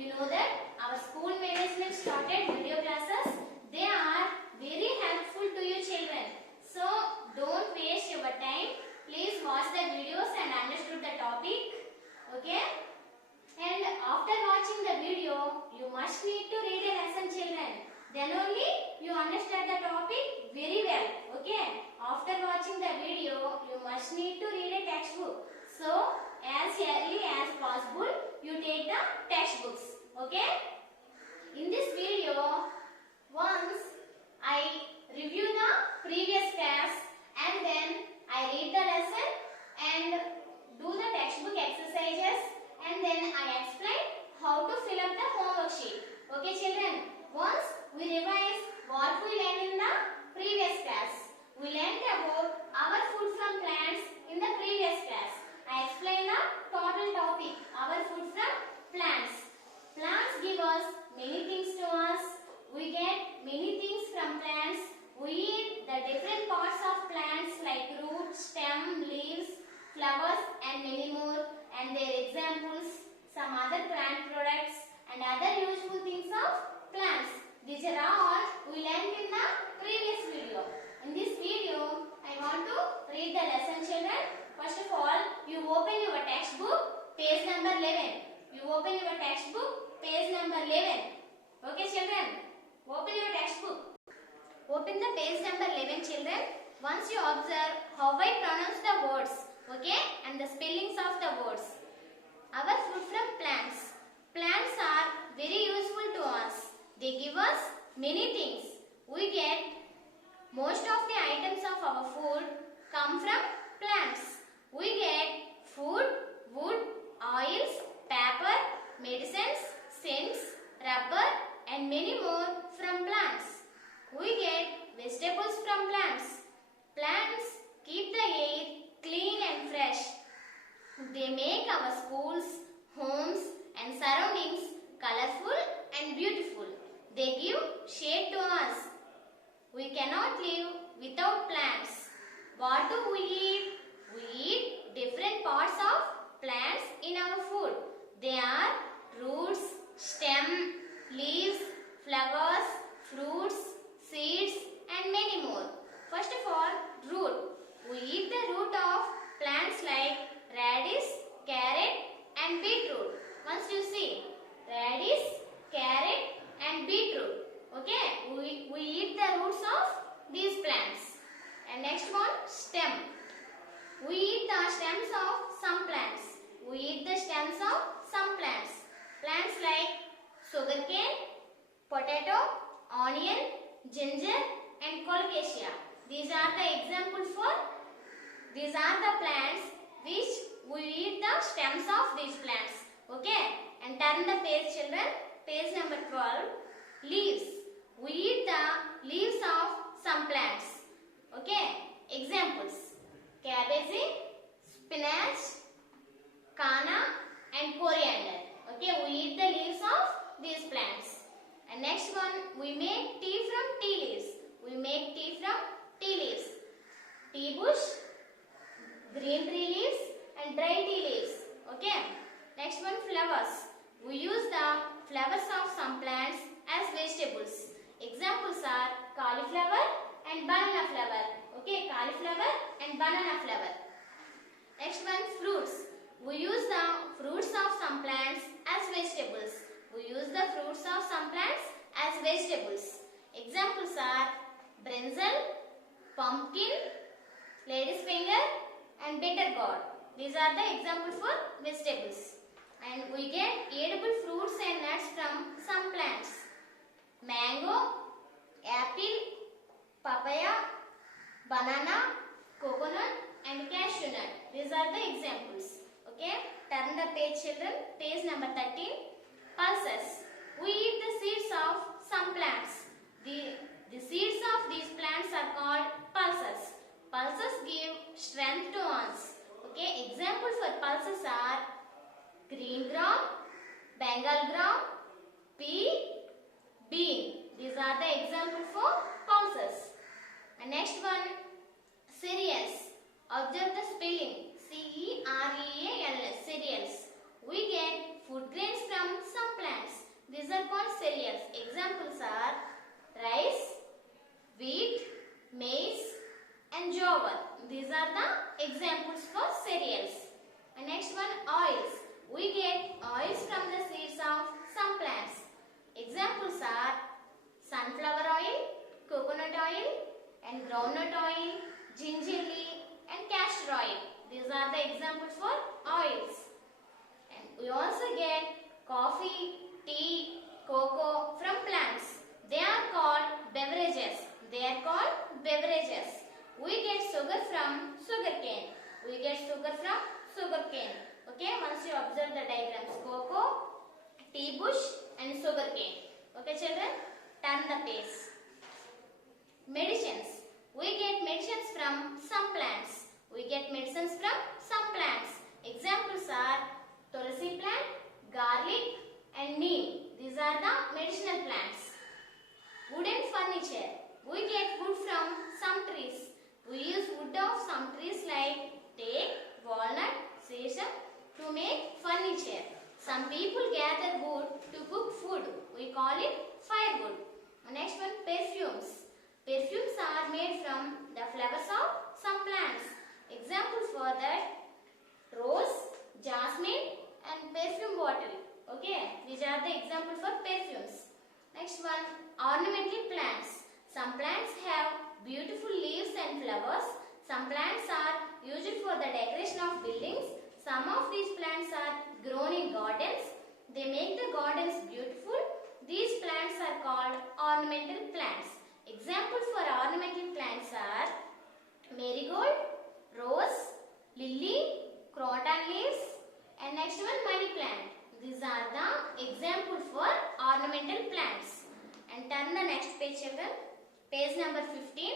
you know that our school management started video classes. They are very helpful to you children. So don't waste your time. Please watch the videos and understood the topic. Okay? And after watching the video, you must need to read a lesson children. Then only you understand the topic very well. Okay? After watching the video, you must need to read a textbook. So, as early as possible, you take the textbooks. Okay? In this video, once I review the previous class and then I read the lesson and do the textbook exercises and then I explain how to fill up the homework sheet. Okay children? Once we revise what we learned in the previous class. We learned about our food from plants in the previous class. I explained the total topic, our food from plants. Plants give us many things to us. We get many things from plants. We eat the different parts of plants like root, stem, leaves, flowers and many more, and their examples, some other plant products and other useful things of plants. These are all we learned in the previous video. In this video, I want to read the lesson children. First of all, you open your textbook, page number 11. You open your textbook, page number 11. Okay children, open your textbook. Open the page number 11 children. Once you observe how I pronounce the words, okay, and the spellings of the words. Our food from plants. Plants are very useful to us. They give us many things. We get most of the items of our food come from plants. We get food, wood, oils, paper, medicines, scents, rubber and many more from plants. We get vegetables from plants. Plants keep the air clean and fresh. They make our schools, homes and surroundings colorful and beautiful. They give shade to us. We cannot live without plants. What do we eat? We eat different parts of plants in our food. They are roots, stem, leaves, flowers, fruits, seeds and many more. First of all, root. We eat the root of plants like radish, carrot and beetroot. Once you see radish, carrot and beetroot. Okay, we eat the roots of these plants. And next one, stem. We eat the stems of some plants. We eat the stems of some plants. Plants like sugarcane, potato, onion, ginger and colocasia. These are the examples for, these are the plants which we eat the stems of these plants. Okay, and turn the page children, page number 12, leaves. We eat the leaves of some plants. Okay, examples, cabbage, spinach, canna and coriander. Okay, we eat the leaves of these plants. And next one, we make tea from tea leaves. We make tea from tea leaves. Tea bush, green tea leaves and dry tea leaves. Okay. Next one, flowers. We use the flowers of some plants as vegetables. Examples are cauliflower and banana flower. Okay, cauliflower and banana flower. Next one, fruits. We use the fruits of some plants as vegetables. We use the fruits of some plants as vegetables. Examples are brinjal, pumpkin, lady's finger and bitter gourd. These are the examples for vegetables. And we get edible fruits and nuts from some plants. Mango, apple, papaya, banana, coconut and cashew nut. These are the examples. Okay, turn the page children, page number 13. Pulses. We eat the seeds of some plants. The seeds of these plants are called pulses. Pulses give strength to us. Okay, examples for pulses are green gram, Bengal gram, pea, bean. These are the examples for pulses. And next one, cereals. Observe the spelling. C-E-R-E-A-L-S, cereals. We get food grains from some plants. cereals. Examples are rice, wheat, maize and jowar. These are the examples for cereals. And next one, oils. We get oils from the seeds of some plants. Examples are sunflower oil, coconut oil and groundnut oil, gingerly and castor oil. These are the examples for oils. And we also get coffee, tea, cocoa from plants. They are called beverages. They are called beverages. We get sugar from sugarcane. We get sugar from sugarcane. Okay, once you observe the diagrams, cocoa, tea bush and sugarcane. Okay children, turn the page. Medicines. We get medicines from some plants. We get medicines from some plants. Examples are tulsi plant, garlic and neem. These are the medicinal plants. Wooden furniture. We get wood from some trees. We use wood of some trees like teak, walnut, sesam to make furniture. Some people gather wood to cook food. We call it firewood. Next one, perfumes. Perfumes are made from the flowers of some plants. Examples for that, rose, jasmine and perfume bottle. Okay, these are the examples for perfumes. Next one, ornamental plants. Some plants have beautiful leaves and flowers. Some plants are used for the decoration of buildings. Some of these plants are grown in gardens. They make the gardens beautiful. These plants are called ornamental plants. Examples for ornamental plants are marigold, rose, lily, croton leaves and next one, money plant. These are the examples for ornamental plants. And turn the next page children. Page number 15.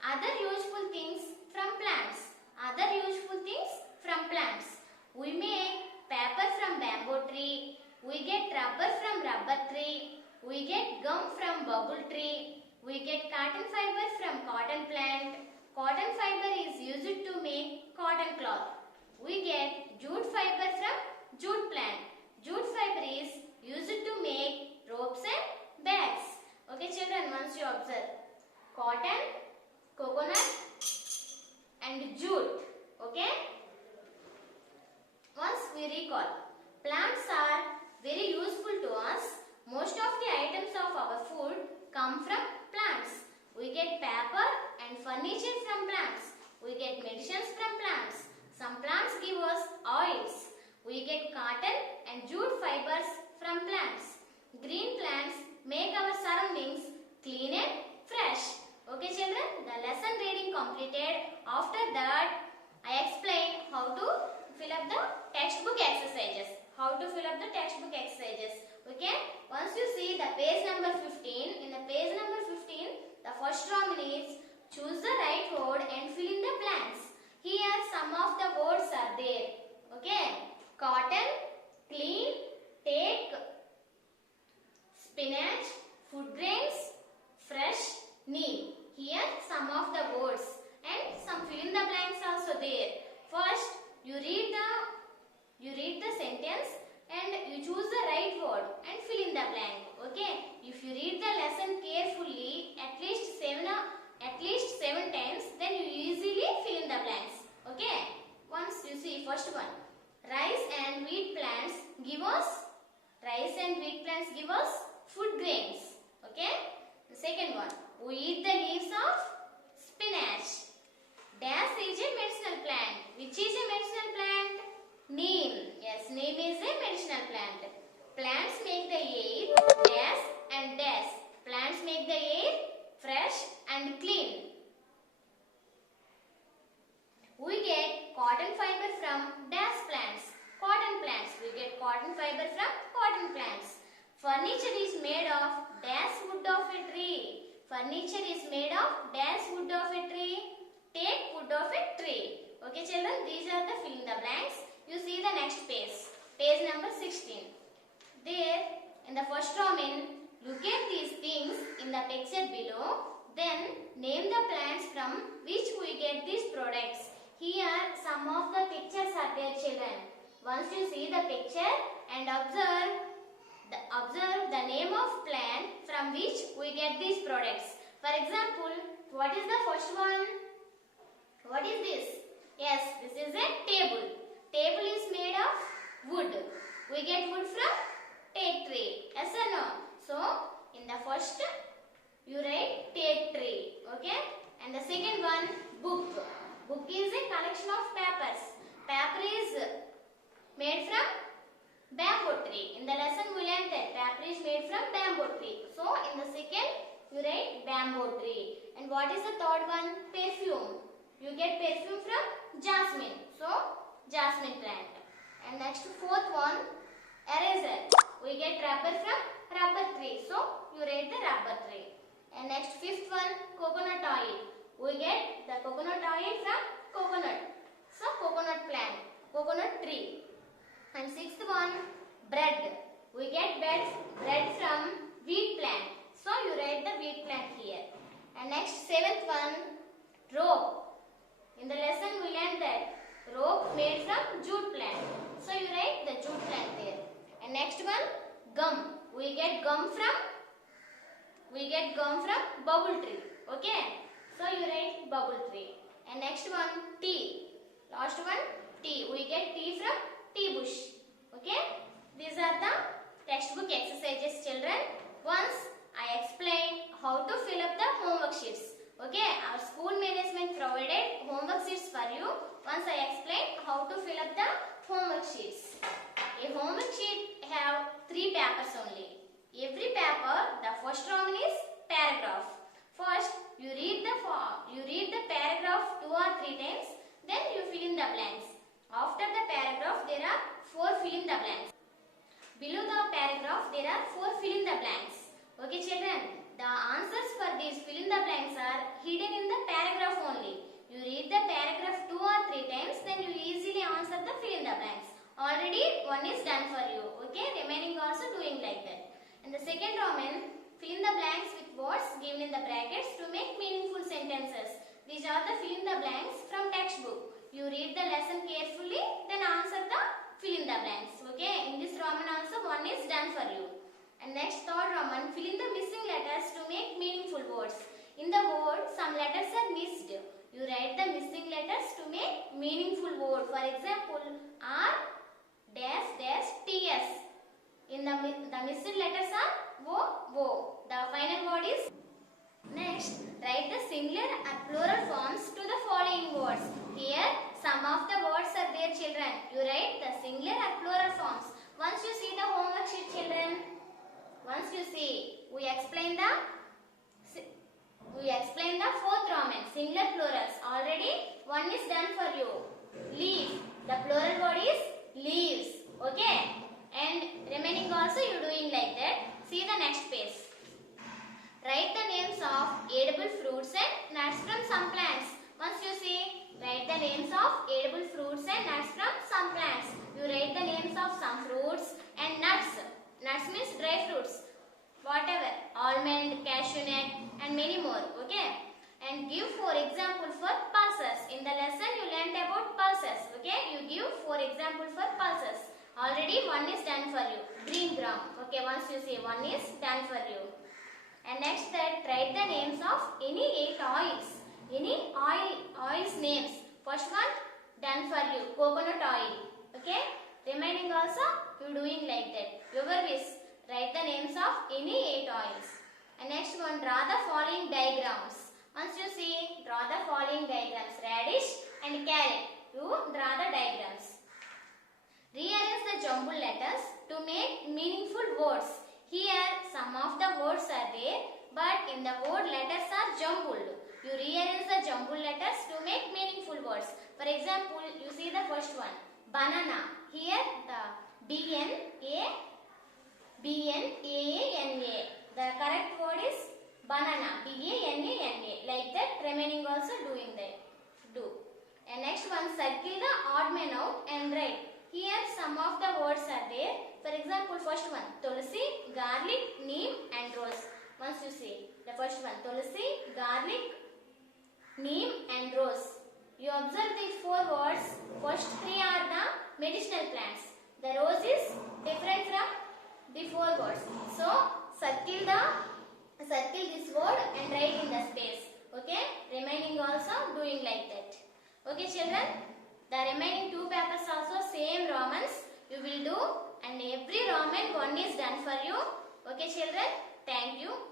Other useful things from plants. Other useful things from plants. We make paper from bamboo tree. We get rubber from rubber tree. We get gum from bubble tree. We get cotton fiber from cotton plant. Cotton fiber is used to make cotton cloth. We get jute fiber from jute plant. Jute fiber is used to make ropes and bags. Okay children, once you observe cotton, coconut and jute. Okay. Once we recall, plants are very useful to us. Most of the items of our food come from plants. We get paper and furniture from plants. We get medicines from plants. Some plants give us oils. We get cotton and jute fibers from plants. Green plants make our surroundings clean and fresh. Okay children, the lesson reading completed. After that, I explained how to fill up the textbook exercises. How to fill up the textbook exercises. Okay, once you see the page number 15, in the page number 15, the first problem is choose the right word and fill in the blanks. Here some of the words are there. Okay, cotton, clean, take, spinach, food grains, fresh, neem. Here some of the words and some fill in the blanks also there. First, you read the sentence and you choose the right word and fill in the blank. Okay, if you read the lesson carefully at least 7 times, then you easily fill in the blanks. Okay, once you see first one, rice and wheat plants give us food grains. Okay, the second one, we eat the leaves of spinach. Dash is a medicinal plant. Which is a medicinal plant? Neem. Yes, neem is a medicinal plant. Plants make the air dash and dash. Plants make the air fresh and clean. We get cotton fiber from dash plants. Cotton plants. We get cotton fiber from cotton plants. Furniture is made of dash wood of a tree. Furniture is made of dash wood of a tree. Take wood of a tree. Okay children, these are the fill in the blanks. You see the next page. Page number 16. There in the first Roman, look at these things in the picture below. Then name the plants from which we get these products. Here some of the pictures are there children. Once you see the picture and observe the name of plant which we get these products. For example, what is the first one? What is this? Yes, this is a table. Table is made of wood. We get wood from teak tree. Yes or no? So, in the first, you write teak tree. Okay? And the second one, book. Book is a collection of papers. Paper is made from bamboo tree. In the lesson we learned that paper is made from bamboo tree. So, in the second, you write bamboo tree. And what is the third one? Perfume. You get perfume from jasmine. So, jasmine plant. And next, fourth one, eraser. We get rubber from rubber tree. So, you write the rubber tree. And next, fifth one, coconut oil. We get the coconut oil from coconut. So, coconut plant, coconut tree. And sixth one, bread. We get bread from wheat plant. So, you write the wheat plant here. And next, seventh one, rope. In the lesson we learned that rope made from jute plant. So, you write the jute plant there. And next one, gum. We get gum from bubble tree. Okay. So, you write bubble tree. And next one, tea. Last one, tea. We get tea from tea bush. Okay. These are the textbook exercises, children. Once I explain how to fill up the homework sheets. Okay. Our school management provided homework sheets for you. Once I explain how to fill up the homework sheets. A homework sheet have 3 papers only. Every paper, the first Roman is paragraph. First, you read the paragraph 2 or 3 times, then you fill in the blanks. After the paragraph, there are 4 fill in the blanks. Below the paragraph, there are 4 fill in the blanks. Okay, children, the answers for these fill in the blanks are hidden in the paragraph only. You read the paragraph 2 or 3 times, then you easily answer the fill in the blanks. Already one is done for you. Okay, remaining also doing like that. And the second Roman, fill in the blanks with words given in the brackets to make meaningful sentences. These are the fill in the blanks from textbook. You read the lesson carefully, then answer the fill in the blanks. Okay, in this Roman also one is done for you. And next third Roman, fill in the missing letters to make meaningful words. In the word, some letters are missed. You write the missing letters to make meaningful word. For example, R dash dash TS. In the missed letters are wo. The final word is. Next, write the singular and plural forms to the following words. Here, some of the words are there, children. You write the singular and plural forms. Once you see the homework sheet, children. Once you see, we explain the fourth Roman, singular plurals. Already one is done for you. Leaf. The plural word is leaves. Okay. And remaining also you doing like that. See the next page. Write the names of edible fruits and nuts from some plants. Once you see, write the names of edible fruits and nuts from some plants. You write the names of some fruits and nuts. Nuts means dry fruits. Whatever. Almond, cashew nut and many more. Okay. And give 4 examples for pulses. In the lesson you learnt about pulses. Okay. You give 4 examples for pulses. Already one is done for you. Green gram. Okay. Once you see, one is done for you. And next that, write the names of any 8 oils. Any oils names. First one done for you. Coconut oil. Okay. Remaining also you doing like that. Your wish. Write the names of any 8 oils. And next one, draw the following diagrams. Once you see, draw the following diagrams. Radish and carrot. You draw the diagrams. Rearrange the jumbled letters to make meaningful words. Here, some of the words are there, but in the word letters are jumbled. You rearrange the jumbled letters to make meaningful words. For example, you see the first one, banana. Here, the B-N-A-N-A. The correct word is banana. B-A-N-A-N-A. Like that, remaining also doing that. Do. And next one, circle the odd man out and write. Here, some of the words are there. For example, first one, tulsi, garlic, neem and rose. Once you see, the first one, tulsi, garlic, neem and rose. You observe these 4 words. First 3 are the medicinal plants. The rose is different from the 4 words. So, circle the Okay children, the remaining 2 papers also same Romans you will do, and every Roman one is done for you. Okay children, thank you.